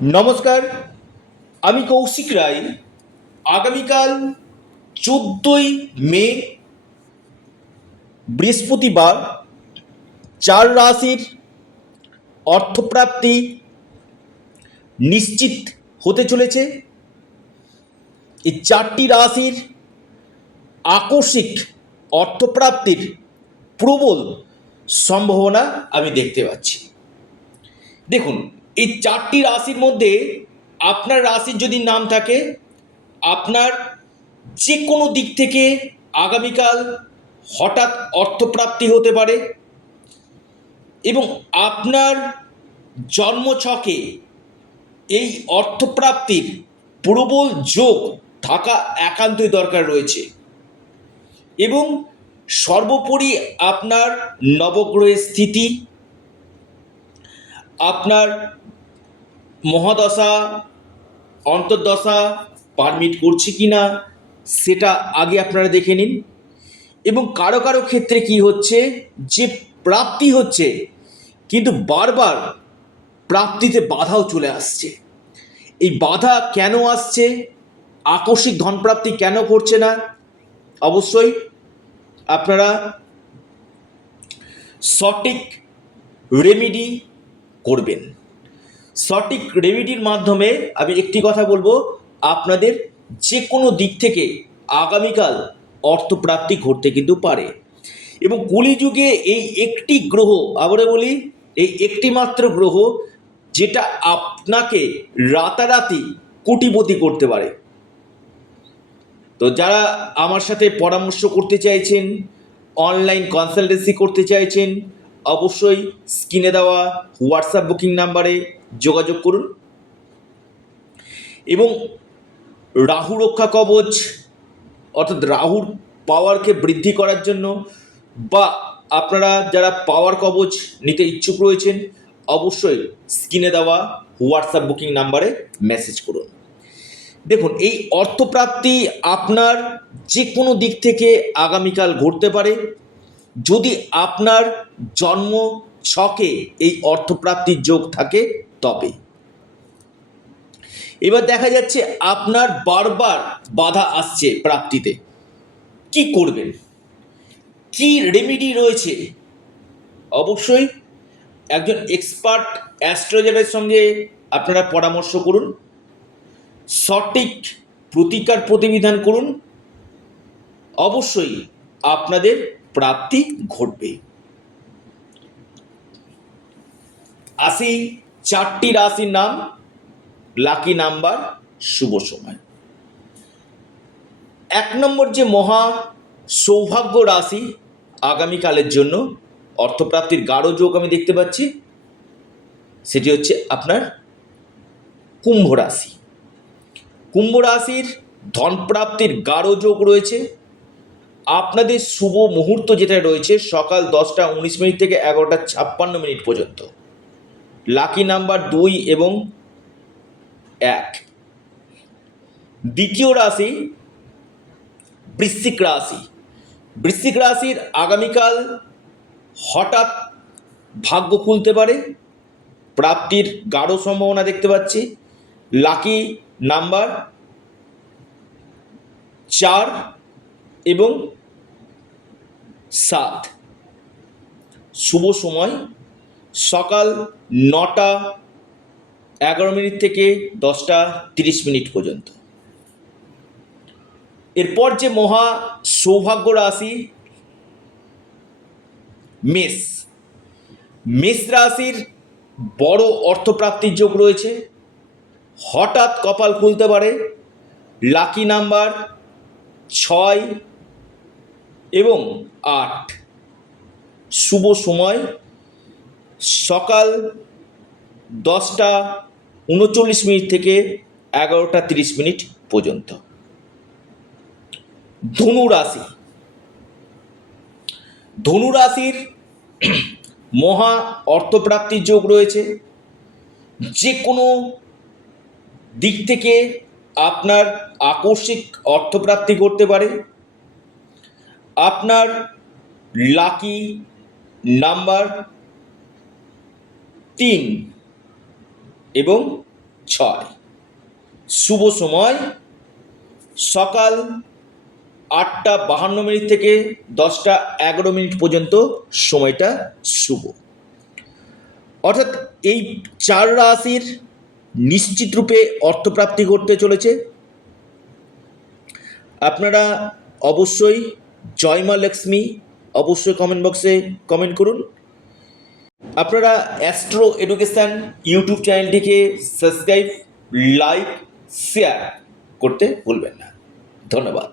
নমস্কার, আমি কৌশিক রায়। আগামীকাল 14ই মে বৃহস্পতিবার 4 রাশির অর্থপ্রাপ্তি নিশ্চিত হতে চলেছে। এই 4টি রাশির আকস্মিক অর্থপ্রাপ্তির প্রবল সম্ভাবনা আমি দেখতে পাচ্ছি। দেখুন, এই 4টি রাশির মধ্যে আপনার রাশির যদি নাম থাকে, আপনার যে কোনো দিক থেকে আগামীকাল হঠাৎ অর্থপ্রাপ্তি হতে পারে এবং আপনার জন্মছকে এই অর্থপ্রাপ্তির প্রবল যোগ থাকা একান্তই দরকার রয়েছে। এবং সর্বোপরি আপনার নবগ্রহের স্থিতি, আপনার মহাদশা অন্তর্দশা পারমিট করছে কি না সেটা আগে আপনারা দেখে নিন। এবং কারো কারো ক্ষেত্রে কি হচ্ছে, যে প্রাপ্তি হচ্ছে কিন্তু বারবার প্রাপ্তিতে বাধাও চলে আসছে। এই বাধা কেন আসছে, আকস্মিক ধনপ্রাপ্তি কেন করছে না, অবশ্যই আপনারা সঠিক রেমেডি করবেন। সঠিক রেমেডির মাধ্যমে আমি একটি কথা বলবো, আপনাদের যে কোনো দিক থেকে আগামীকাল অর্থপ্রাপ্তি ঘটতে কিন্তু পারে। এবং কলিযুগে এই একটি গ্রহ, আবারও বলি, এই একটি মাত্র গ্রহ যেটা আপনাকে রাতারাতি কোটিপতি করতে পারে। তো যারা আমার সাথে পরামর্শ করতে চাইছেন, অনলাইন কনসালটেন্সি করতে চাইছেন, অবশ্যই স্ক্রিনে দেওয়া হোয়াটসঅ্যাপ বুকিং নাম্বারে যোগাযোগ করুন। এবং রাহু রক্ষা কবচ অর্থাৎ রাহুর পাওয়ারকে বৃদ্ধি করার জন্য, বা আপনারা যারা পাওয়ার কবচ নিতে ইচ্ছুক রয়েছেন, অবশ্যই স্ক্রিনে দেওয়া হোয়াটসঅ্যাপ বুকিং নাম্বারে মেসেজ করুন। দেখুন, এই অর্থপ্রাপ্তি আপনার যে কোনো দিক থেকে আগামীকাল ঘটতে পারে, যদি আপনার জন্ম ছকে এই অর্থপ্রাপ্তির যোগ থাকে তবে। এবার দেখা যাচ্ছে আপনার বারবার বাধা আসছে প্রাপ্তিতে, কি করবেন, কি রেমেডি রয়েছে, অবশ্যই একজন এক্সপার্ট অ্যাস্ট্রোলজারের সঙ্গে আপনারা পরামর্শ করুন, সঠিক প্রতিকার প্রতিবিধান করুন, অবশ্যই আপনাদের প্রাপ্তি ঘটবে। আসি 4টি রাশির নাম, লাকি নাম্বার, শুভ সময়। 1 নম্বর যে মহা সৌভাগ্য রাশি আগামীকালের জন্য অর্থপ্রাপ্তির গাঢ় যোগ আমি দেখতে পাচ্ছি, সেটি হচ্ছে আপনার কুম্ভ রাশি। কুম্ভ রাশির ধনপ্রাপ্তির গাঢ় যোগ রয়েছে। আপনাদের শুভ মুহূর্ত যেটা রয়েছে সকাল 10টা 19 মিনিট থেকে 11টা 56 মিনিট পর্যন্ত। লাকি নাম্বার 2 এবং 1। দ্বিতীয় রাশি বৃশ্চিক রাশি। বৃশ্চিক রাশির আগামীকাল হঠাৎ ভাগ্য খুলতে পারে, প্রাপ্তির গাঢ় সম্ভাবনা দেখতে পাচ্ছি। লাকি নাম্বার 4 এবং 7। শুভ সময় সকাল 9টা 11 মিনিট থেকে 10টা 30 মিনিট পর্যন্ত। এরপর যে মহা সৌভাগ্য রাশি মেষ। মেষ রাশির বড় অর্থপ্রাপ্তির যোগ রয়েছে, হঠাৎ কপাল খুলতে পারে। লাকি নাম্বার 6 এবং 8। শুভ সময় সকাল 10টা 39 মিনিট থেকে 11টা 30 মিনিট পর্যন্ত। ধনু রাশি। ধনু রাশির মহা অর্থপ্রাপ্তির যোগ রয়েছে, যে কোনো দিক থেকে আপনার আকস্মিক অর্থপ্রাপ্তি করতে পারে। আপনার লাকি নাম্বার 3 এবং 6। শুভ সময় সকাল 8:52 থেকে 10:11 পর্যন্ত সময়টা শুভ। অর্থাৎ এই 4 রাশির নিশ্চিত রূপে অর্থপ্রাপ্তি করতে চলেছে। আপনারা অবশ্যই জয় মা লক্ষ্মী অবশ্যই কমেন্ট বক্সে কমেন্ট করুন। আপনারা অ্যাস্ট্রো এডুকেশান ইউটিউব চ্যানেলটিকে সাবস্ক্রাইব, লাইক, শেয়ার করতে ভুলবেন না। ধন্যবাদ।